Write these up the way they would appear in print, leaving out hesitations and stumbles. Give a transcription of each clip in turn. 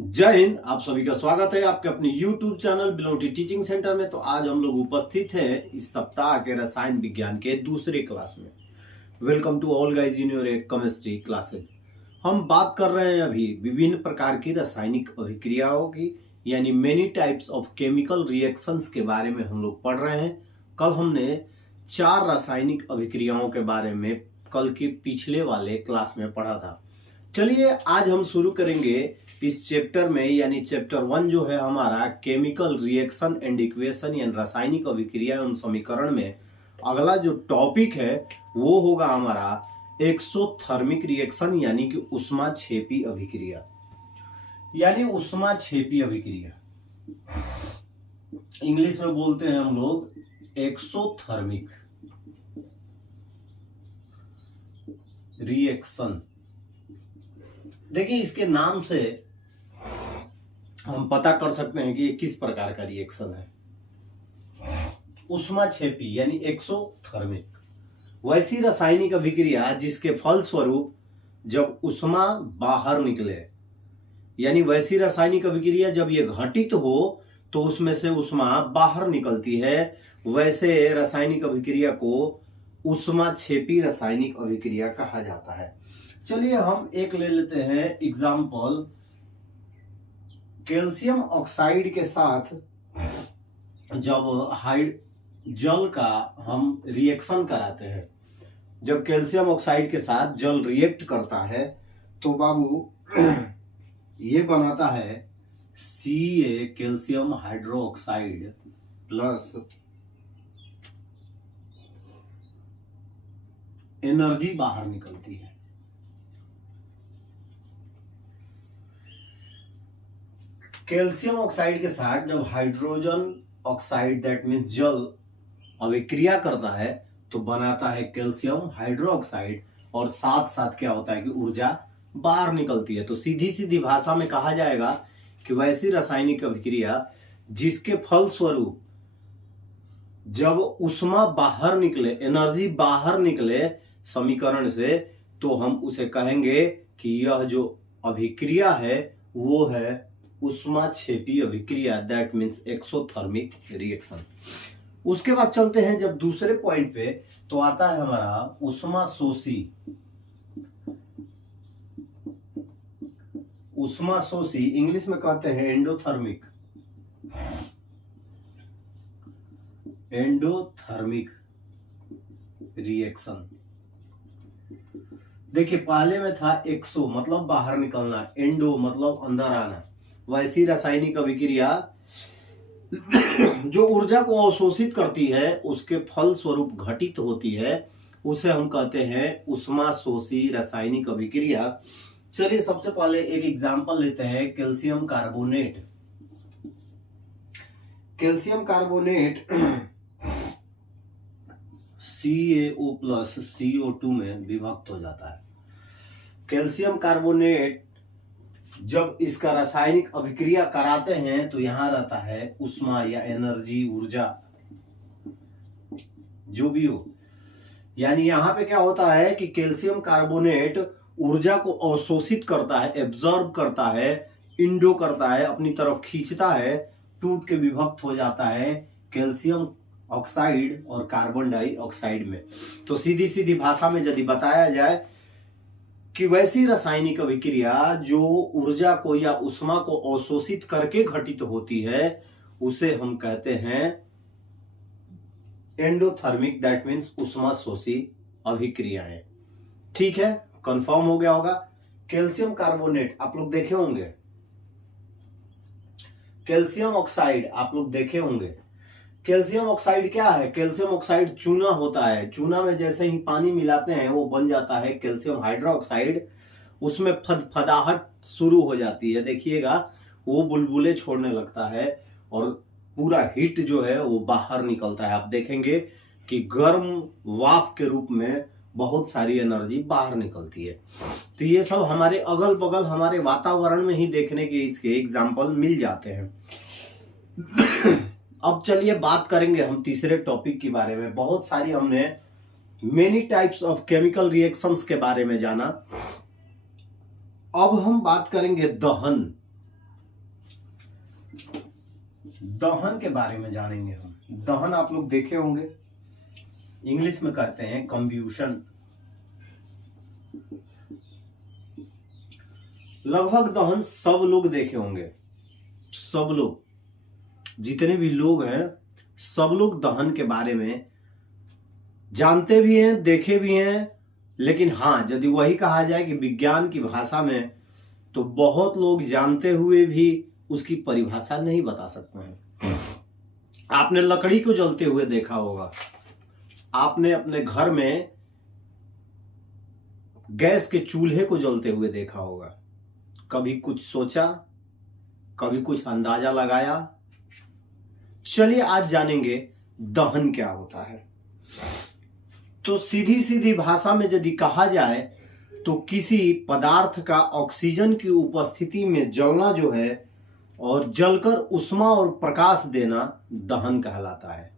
जय हिंद। आप सभी का स्वागत है आपके अपने YouTube चैनल बिलोटी टीचिंग सेंटर में। तो आज हम लोग उपस्थित हैं इस सप्ताह के रसायन विज्ञान के दूसरे क्लास में। Welcome to all guys in your chemistry classes. हम बात कर रहे हैं अभी विभिन्न प्रकार की रासायनिक अभिक्रियाओं की, यानी many types of chemical reactions के बारे में हम लोग पढ़ रहे हैं। कल हमने 4 रासायनिक अभिक्रियाओं के बारे में कल के पिछले वाले क्लास में पढ़ा था। चलिए आज हम शुरू करेंगे इस चैप्टर में, यानी चैप्टर 1 जो है हमारा केमिकल रिएक्शन एंड इक्वेशन यानी रासायनिक अभिक्रिया एवं समीकरण में। अगला जो टॉपिक है वो होगा हमारा एक्सोथर्मिक रिएक्शन यानी कि ऊष्माक्षेपी अभिक्रिया, यानी ऊष्माक्षेपी अभिक्रिया इंग्लिश में बोलते हैं हम लोग एक्सोथर्मिक रिएक्शन। देखिए इसके नाम से हम पता कर सकते हैं कि ये किस प्रकार का रिएक्शन है। ऊष्माक्षेपी यानी एक्सोथर्मिक वैसी रासायनिक अभिक्रिया जिसके फलस्वरूप जब ऊष्मा बाहर निकले, यानी वैसी रासायनिक अभिक्रिया जब ये घटित हो तो उसमें से ऊष्मा बाहर निकलती है, वैसे रासायनिक अभिक्रिया को ऊष्माक्षेपी रासायनिक अभिक्रिया कहा जाता है। चलिए हम एक ले लेते हैं एग्जाम्पल। कैल्शियम ऑक्साइड के साथ जब जल का हम रिएक्शन कराते हैं, जब कैल्शियम ऑक्साइड के साथ जल रिएक्ट करता है तो बाबू ये बनाता है Ca calcium hydroxide plus energy बाहर निकलती है। कैल्शियम ऑक्साइड के साथ जब हाइड्रोजन ऑक्साइड दैट मीन्स जल अभिक्रिया करता है तो बनाता है कैल्शियम हाइड्रोक्साइड, और साथ साथ क्या होता है कि ऊर्जा बाहर निकलती है। तो सीधी सीधी भाषा में कहा जाएगा कि वैसी रासायनिक अभिक्रिया जिसके फलस्वरूप जब ऊष्मा बाहर निकले, एनर्जी बाहर निकले समीकरण से, तो हम उसे कहेंगे कि यह जो अभिक्रिया है वो है ऊष्माक्षेपी अभिक्रिया, दैट मीन्स एक्सोथर्मिक रिएक्शन। उसके बाद चलते हैं जब दूसरे पॉइंट पे, तो आता है हमारा ऊष्माशोषी। ऊष्माशोषी इंग्लिश में कहते हैं एंडोथर्मिक रिएक्शन। देखिए पहले में था एक्सो मतलब बाहर निकलना, एंडो मतलब अंदर आना। वैसी रासायनिक अभिक्रिया जो ऊर्जा को अवशोषित करती है उसके फल स्वरूप घटित होती है, उसे हम कहते हैं ऊष्माशोषी रासायनिक अभिक्रिया। चलिए सबसे पहले एक एग्जांपल लेते हैं calcium carbonate. Calcium carbonate CaO plus CO2 में विभक्त हो जाता है। कैल्शियम कार्बोनेट जब इसका रासायनिक अभिक्रिया कराते हैं तो यहां रहता है ऊष्मा या एनर्जी, ऊर्जा जो भी हो, यानी यहां पे क्या होता है कि कैल्शियम कार्बोनेट ऊर्जा को अवशोषित करता है, एब्जॉर्ब करता है, इंडो करता है, अपनी तरफ खींचता है, टूट के विभक्त हो जाता है कैल्शियम ऑक्साइड और कार्बन डाइऑक्साइड में। तो सीधी सीधी भाषा में यदि बताया जाए कि वैसी रासायनिक अभिक्रिया जो ऊर्जा को या ऊष्मा को अवशोषित करके घटित होती है उसे हम कहते हैं एंडोथर्मिक, दैट मीन्स ऊष्माशोषी अभिक्रियाएं। ठीक है, कंफर्म हो गया होगा। कैल्शियम कार्बोनेट आप लोग देखे होंगे, कैल्शियम ऑक्साइड आप लोग देखे होंगे। कैल्शियम ऑक्साइड क्या है? कैल्शियम ऑक्साइड चूना होता है। चूना में जैसे ही पानी मिलाते हैं वो बन जाता है कैल्शियम हाइड्रोक्साइड। उसमें फदफदाहट शुरू हो जाती है, देखिएगा वो बुलबुले छोड़ने लगता है और पूरा हीट जो है वो बाहर निकलता है। आप देखेंगे कि गर्म वाफ के रूप में बहुत सारी एनर्जी बाहर निकलती है। तो ये सब हमारे अगल बगल हमारे वातावरण में ही देखने के इसके एग्जाम्पल मिल जाते हैं। अब चलिए बात करेंगे हम तीसरे टॉपिक के बारे में। बहुत सारी हमने many types of chemical reactions के बारे में जाना। अब हम बात करेंगे दहन। दहन के बारे में जानेंगे हम। दहन आप लोग देखे होंगे, इंग्लिश में कहते हैं कंब्यूशन। लगभग दहन सब लोग देखे होंगे, सब लोग, जितने भी लोग हैं सब लोग दहन के बारे में जानते भी हैं, देखे भी हैं। लेकिन हाँ, यदि वही कहा जाए कि विज्ञान की भाषा में, तो बहुत लोग जानते हुए भी उसकी परिभाषा नहीं बता सकते हैं। आपने लकड़ी को जलते हुए देखा होगा, आपने अपने घर में गैस के चूल्हे को जलते हुए देखा होगा। कभी कुछ सोचा, कभी कुछ अंदाजा लगाया? चलिए आज जानेंगे दहन क्या होता है। तो सीधी सीधी भाषा में यदि कहा जाए तो किसी पदार्थ का ऑक्सीजन की उपस्थिति में जलना जो है और जलकर उष्मा और प्रकाश देना दहन कहलाता है।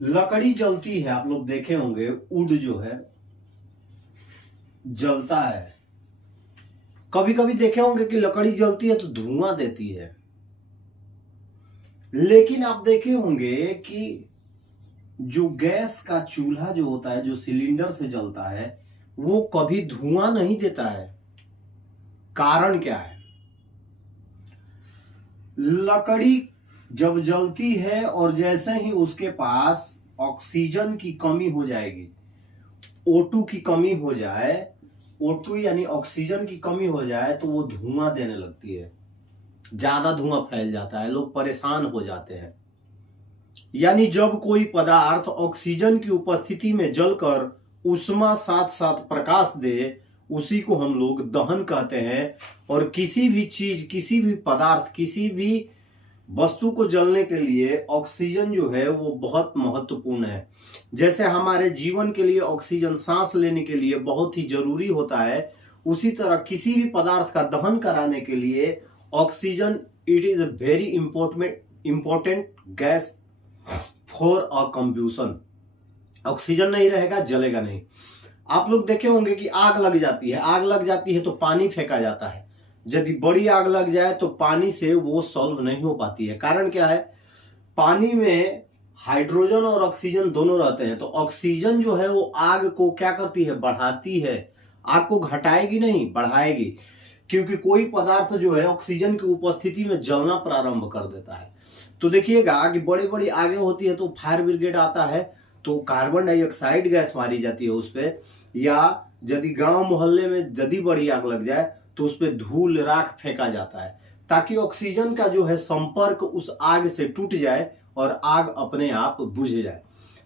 लकड़ी जलती है, आप लोग देखे होंगे, वुड जो है जलता है। कभी कभी देखे होंगे कि लकड़ी जलती है तो धुआं देती है, लेकिन आप देखे होंगे कि जो गैस का चूल्हा जो होता है, जो सिलेंडर से जलता है, वो कभी धुआं नहीं देता है। कारण क्या है? लकड़ी जब जलती है और जैसे ही उसके पास ऑक्सीजन की कमी हो जाएगी, O2 की कमी हो जाए, O2 यानी ऑक्सीजन की कमी हो जाए, तो वो धुआं देने लगती है, ज्यादा धुआं फैल जाता है, लोग परेशान हो जाते हैं। यानी जब कोई पदार्थ ऑक्सीजन की उपस्थिति में जलकर उष्मा साथ साथ प्रकाश दे, उसी को हम लोग दहन कहते हैं। और किसी भी चीज, किसी भी पदार्थ, किसी भी वस्तु को जलने के लिए ऑक्सीजन जो है वो बहुत महत्वपूर्ण है। जैसे हमारे जीवन के लिए ऑक्सीजन सांस लेने के लिए बहुत ही जरूरी होता है, उसी तरह किसी भी पदार्थ का दहन कराने के लिए oxygen, it is a very important gas for a combustion. Oxygen नहीं रहेगा, जलेगा नहीं। आप लोग देखे होंगे कि आग लग जाती है, आग लग जाती है तो पानी फेंका जाता है। यदि बड़ी आग लग जाए तो पानी से वो सॉल्व नहीं हो पाती है। कारण क्या है? पानी में हाइड्रोजन और ऑक्सीजन दोनों रहते हैं, तो ऑक्सीजन जो है वो आग को क्या करती है? बढ़ाती है। आग को घटाएगी नहीं, बढ़ाएगी, क्योंकि कोई पदार्थ जो है ऑक्सीजन की उपस्थिति में जलना प्रारंभ कर देता है। तो देखिएगा कि बड़ी बड़ी आगे होती है तो फायर ब्रिगेड आता है तो कार्बन डाइऑक्साइड गैस मारी जाती है उस पर, या यदि गांव मोहल्ले में यदि बड़ी आग लग जाए तो उस पर धूल राख फेंका जाता है, ताकि ऑक्सीजन का जो है संपर्क उस आग से टूट जाए और आग अपने आप बुझ जाए।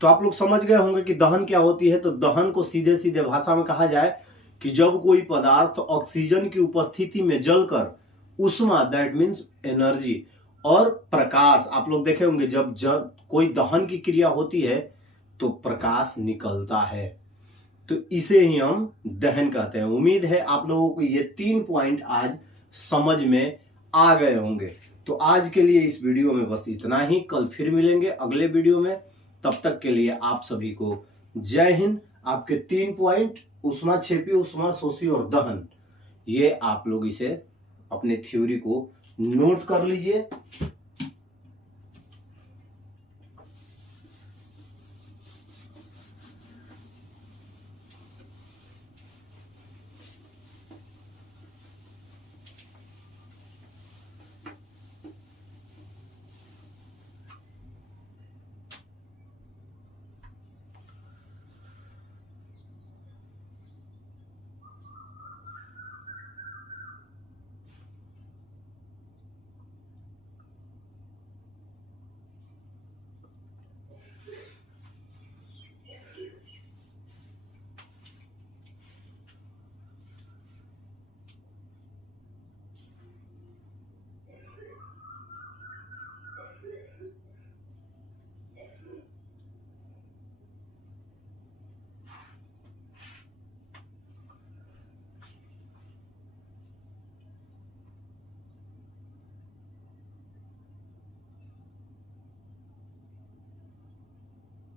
तो आप लोग समझ गए होंगे कि दहन क्या होती है। तो दहन को सीधे सीधे भाषा में कहा जाए कि जब कोई पदार्थ ऑक्सीजन की उपस्थिति में जलकर उष्मा, दैट मीन्स एनर्जी, और प्रकाश, आप लोग देखे होंगे जब कोई दहन की क्रिया होती है तो प्रकाश निकलता है, तो इसे ही हम दहन कहते हैं। उम्मीद है आप लोगों को ये 3 पॉइंट आज समझ में आ गए होंगे। तो आज के लिए इस वीडियो में बस इतना ही। कल फिर मिलेंगे अगले वीडियो में। तब तक के लिए आप सभी को जय हिंद। आपके 3 पॉइंट, उष्मा छेपी, उष्मा शोषी और दहन, ये आप लोग इसे अपने थ्योरी को नोट कर लीजिए।